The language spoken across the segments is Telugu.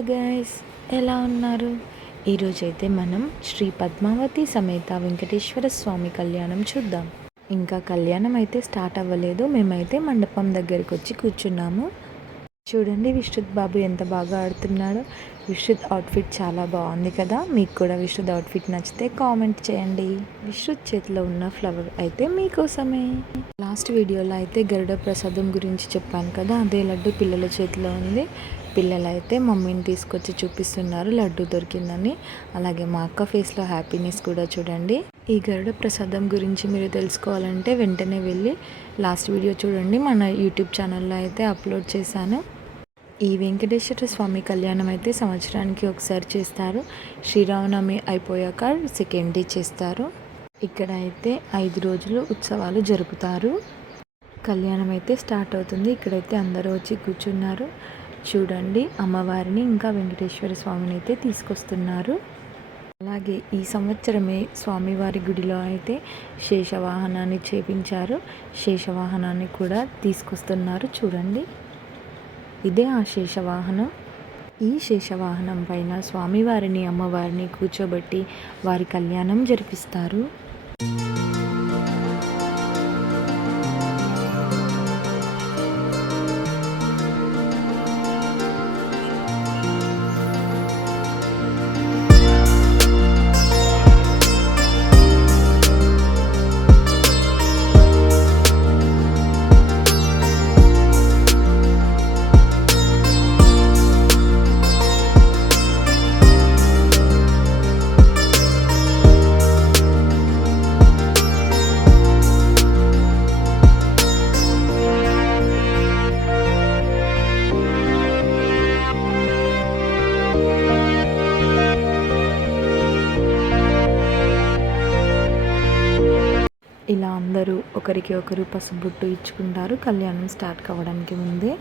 హలో గైస్, ఎలా ఉన్నారు? ఈరోజైతే మనం శ్రీ పద్మావతి సమేత వెంకటేశ్వర స్వామి కళ్యాణం చూద్దాం. ఇంకా కళ్యాణం అయితే స్టార్ట్ అవ్వలేదు, మేమైతే మండపం దగ్గరికి వచ్చి కూర్చున్నాము. చూడండి విశ్రుత్ బాబు ఎంత బాగా ఆడుతున్నాడో. విశ్రుత్ అవుట్ఫిట్ చాలా బాగుంది కదా. మీకు కూడా విశ్రుత్ అవుట్ఫిట్ నచ్చితే కామెంట్ చేయండి. విశ్రుత్ చేతిలో ఉన్న ఫ్లవర్ అయితే మీకోసమే. లాస్ట్ వీడియోలో అయితే గరుడ ప్రసాదం గురించి చెప్పాను కదా, అదే లడ్డు పిల్లల చేతిలో ఉంది. పిల్లలు అయితే మమ్మీని తీసుకొచ్చి చూపిస్తున్నారు లడ్డు దొరికిందని. అలాగే మా అక్క ఫేస్లో హ్యాపీనెస్ కూడా చూడండి. ఈ గరుడ ప్రసాదం గురించి మీరు తెలుసుకోవాలంటే వెంటనే వెళ్ళి లాస్ట్ వీడియో చూడండి. మన యూట్యూబ్ ఛానల్లో అయితే అప్లోడ్ చేశాను. ఈ వెంకటేశ్వర స్వామి కళ్యాణం అయితే సంవత్సరానికి ఒకసారి చేస్తారు. శ్రీరామనవమి అయిపోయాక సెకండ్ డే చేస్తారు. ఇక్కడ అయితే 5 రోజులు ఉత్సవాలు జరుపుతారు. కళ్యాణం అయితే స్టార్ట్ అవుతుంది. ఇక్కడైతే అందరూ వచ్చి కూర్చున్నారు. చూడండి, అమ్మవారిని ఇంకా వెంకటేశ్వర స్వామిని అయితే తీసుకొస్తున్నారు. అలాగే ఈ సంవత్సరమే స్వామివారి గుడిలో అయితే శేషవాహనాన్ని చేపించారు. శేషవాహనాన్ని కూడా తీసుకొస్తున్నారు. చూడండి, ఇదే ఆ శేషవాహనం. ఈ శేషవాహనం పైన స్వామివారిని అమ్మవారిని కూర్చోబెట్టి వారి కళ్యాణం జరిపిస్తారు. ఇలా అందరూ ఒకరికి ఒకరు పసుబొట్టు ఇచ్చుకుంటారు కళ్యాణం స్టార్ట్ కావడానికి ముందే.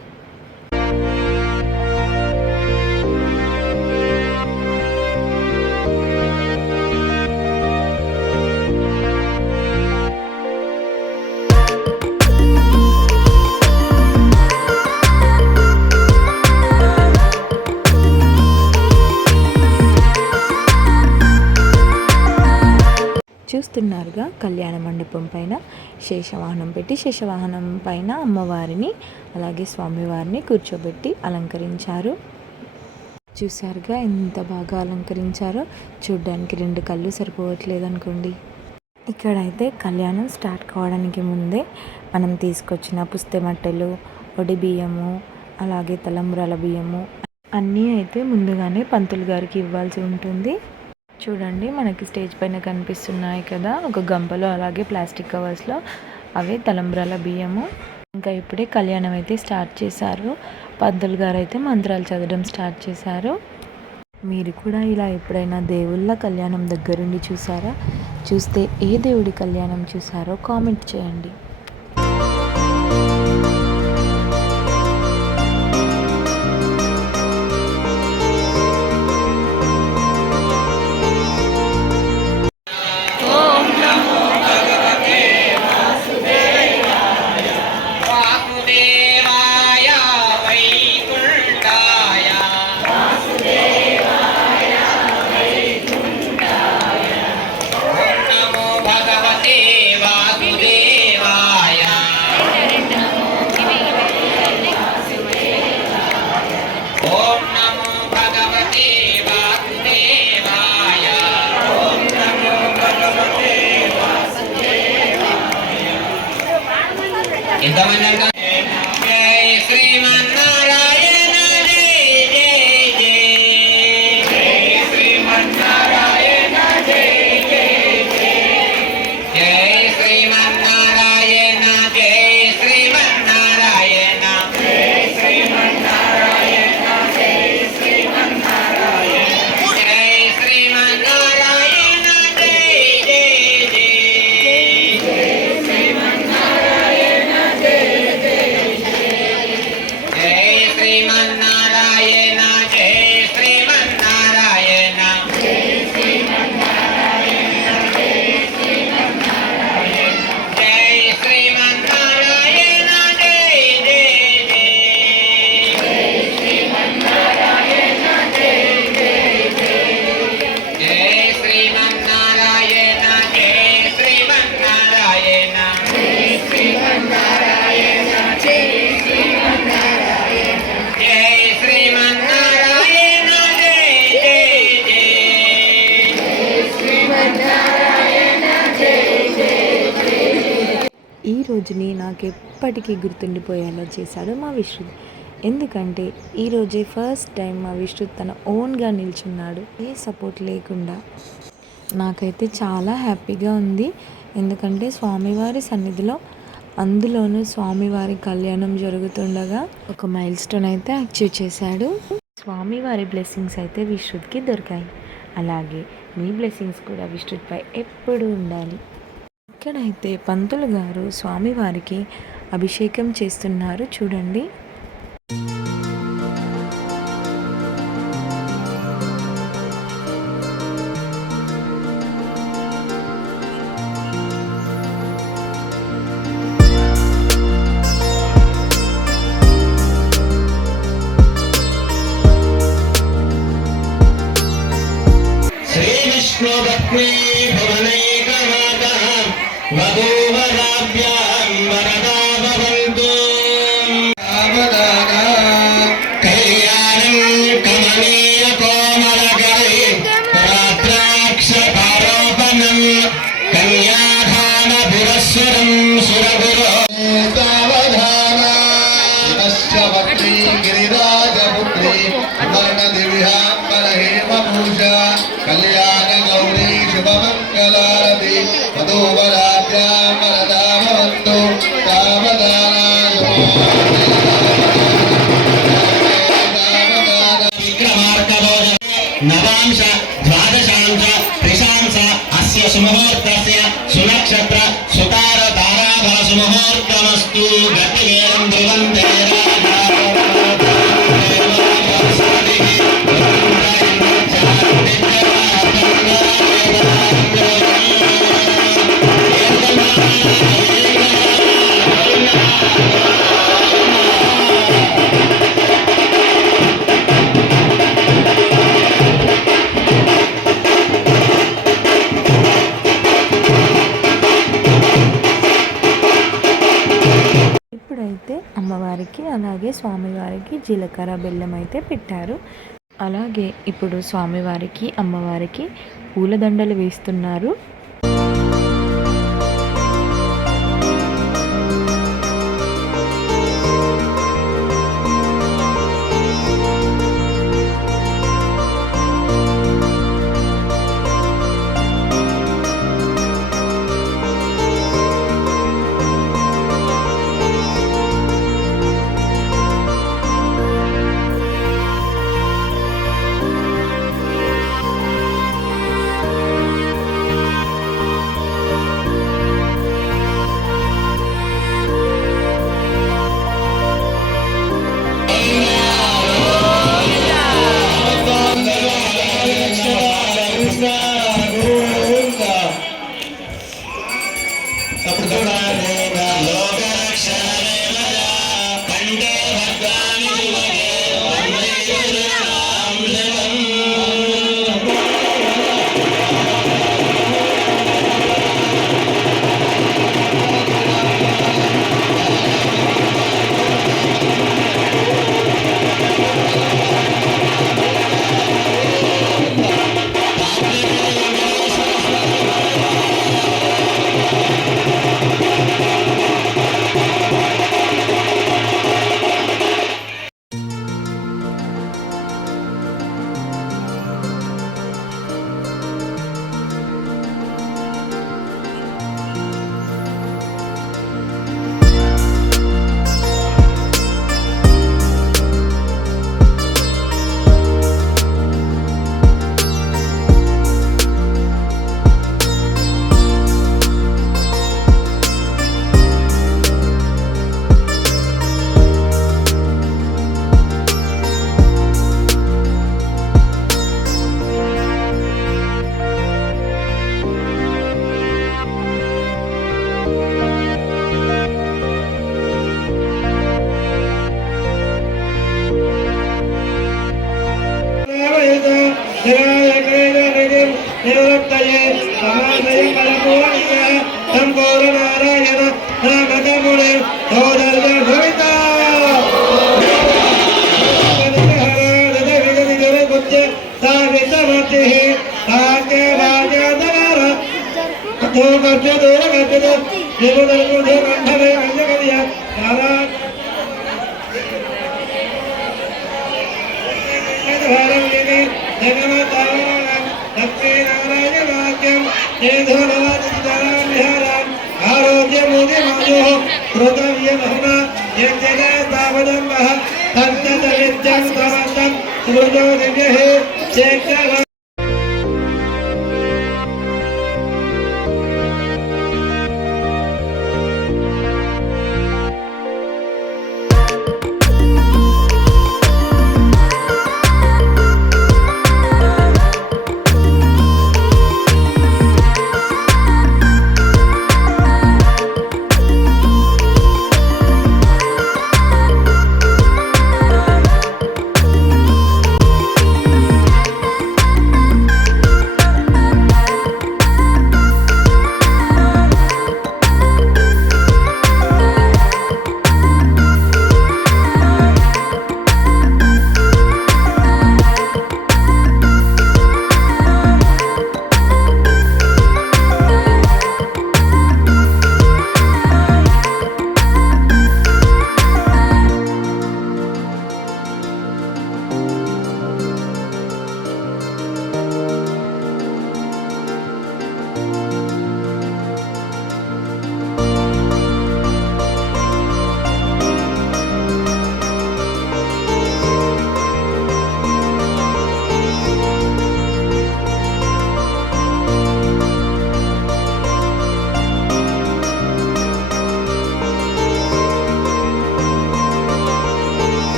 చూస్తున్నారుగా, కళ్యాణ మండపం పైన శేషవాహనం పెట్టి శేషవాహనం పైన అమ్మవారిని అలాగే స్వామివారిని కూర్చోబెట్టి అలంకరించారు. చూసారుగా ఎంత బాగా అలంకరించారో. చూడ్డానికి 2 కళ్ళు సరిపోవట్లేదు అనుకోండి. ఇక్కడైతే కళ్యాణం స్టార్ట్ కావడానికి ముందే మనం తీసుకొచ్చిన పుస్తెమట్టెలు, ఒడి బియ్యము, అలాగే తలంబ్రాల బియ్యము అన్నీ అయితే ముందుగానే పంతులు గారికి ఇవ్వాల్సి ఉంటుంది. చూడండి, మనకి స్టేజ్ పైన కనిపిస్తున్నాయి కదా ఒక గంపలో, అలాగే ప్లాస్టిక్ కవర్స్లో అవే తలంబ్రాల బియ్యము. ఇంకా ఇప్పుడే కళ్యాణం అయితే స్టార్ట్ చేశారు. పంతులు గారు అయితే మంత్రాలు చదవడం స్టార్ట్ చేశారు. మీరు కూడా ఇలా ఎప్పుడైనా దేవుళ్ళ కళ్యాణం దగ్గరుండి చూసారా? చూస్తే ఏ దేవుడి కళ్యాణం చూసారో కామెంట్ చేయండి. వాసుదేవాయ రోజుని నాకు ఎప్పటికీ గుర్తుండిపోయేలా చేశాడు మా విశ్రుత్. ఎందుకంటే ఈరోజే ఫస్ట్ టైం మా విశ్రుత్ తన ఓన్గా నిల్చున్నాడు, ఏ సపోర్ట్ లేకుండా. నాకైతే చాలా హ్యాపీగా ఉంది. ఎందుకంటే స్వామివారి సన్నిధిలో, అందులోనూ స్వామివారి కళ్యాణం జరుగుతుండగా ఒక మైల్ స్టోన్ అయితే అచీవ్ చేశాడు. స్వామివారి బ్లెస్సింగ్స్ అయితే విశ్రుత్కి దొరికాయి. అలాగే మీ బ్లెస్సింగ్స్ కూడా విశ్రుత్పై ఎప్పుడూ ఉండాలి. ఇక్కడైతే పంతులు గారు స్వామివారికి అభిషేకం చేస్తున్నారు చూడండి. కళ్యాణ గౌరీ శుభమంగళారతి వధూవరాభ్యామరదామవంతు నవాంశ ద్వాదశాంశ త్రిశాంశ అస్య సుముహూర్తస్య సునక్షత్ర సుతార తారాబల సుముహూర్తమస్తు గతివేరం ధ్రువంతే ఇప్పుడైతే అమ్మవారికి అలాగే స్వామివారికి జీలకర్ర బెల్లం అయితే పెట్టారు. అలాగే ఇప్పుడు స్వామివారికి అమ్మవారికి పూలదండలు వేస్తున్నారు. Dora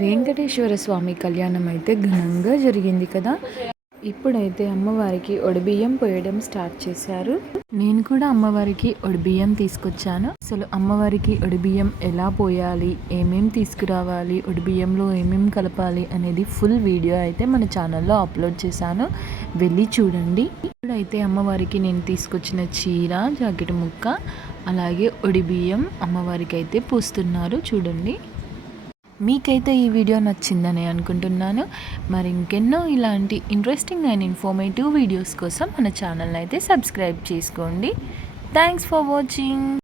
వెంకటేశ్వర స్వామి కళ్యాణం అయితే ఘనంగా జరిగింది కదా. ఇప్పుడైతే అమ్మవారికి ఒడిబియ్యం పోయడం స్టార్ట్ చేశారు. నేను కూడా అమ్మవారికి ఒడిబియ్యం తీసుకొచ్చాను. అసలు అమ్మవారికి ఒడిబియ్యం ఎలా పోయాలి, ఏమేం తీసుకురావాలి, ఒడిబియ్యంలో ఏమేం కలపాలి అనేది ఫుల్ వీడియో అయితే మన ఛానల్లో అప్లోడ్ చేశాను, వెళ్ళి చూడండి. ఇప్పుడైతే అమ్మవారికి నేను తీసుకొచ్చిన చీర, జాకెట్ ముక్క, అలాగే ఒడిబియ్యం అమ్మవారికి అయితే పూస్తున్నారు చూడండి. మీకైతే ఈ వీడియో నచ్చిందని అనుకుంటున్నాను. మరి ఇంకెన్నో ఇలాంటి ఇంట్రెస్టింగ్ అండ్ ఇన్ఫర్మేటివ్ వీడియోస్ కోసం మన ఛానల్ని అయితే సబ్స్క్రైబ్ చేసుకోండి. Thanks for watching.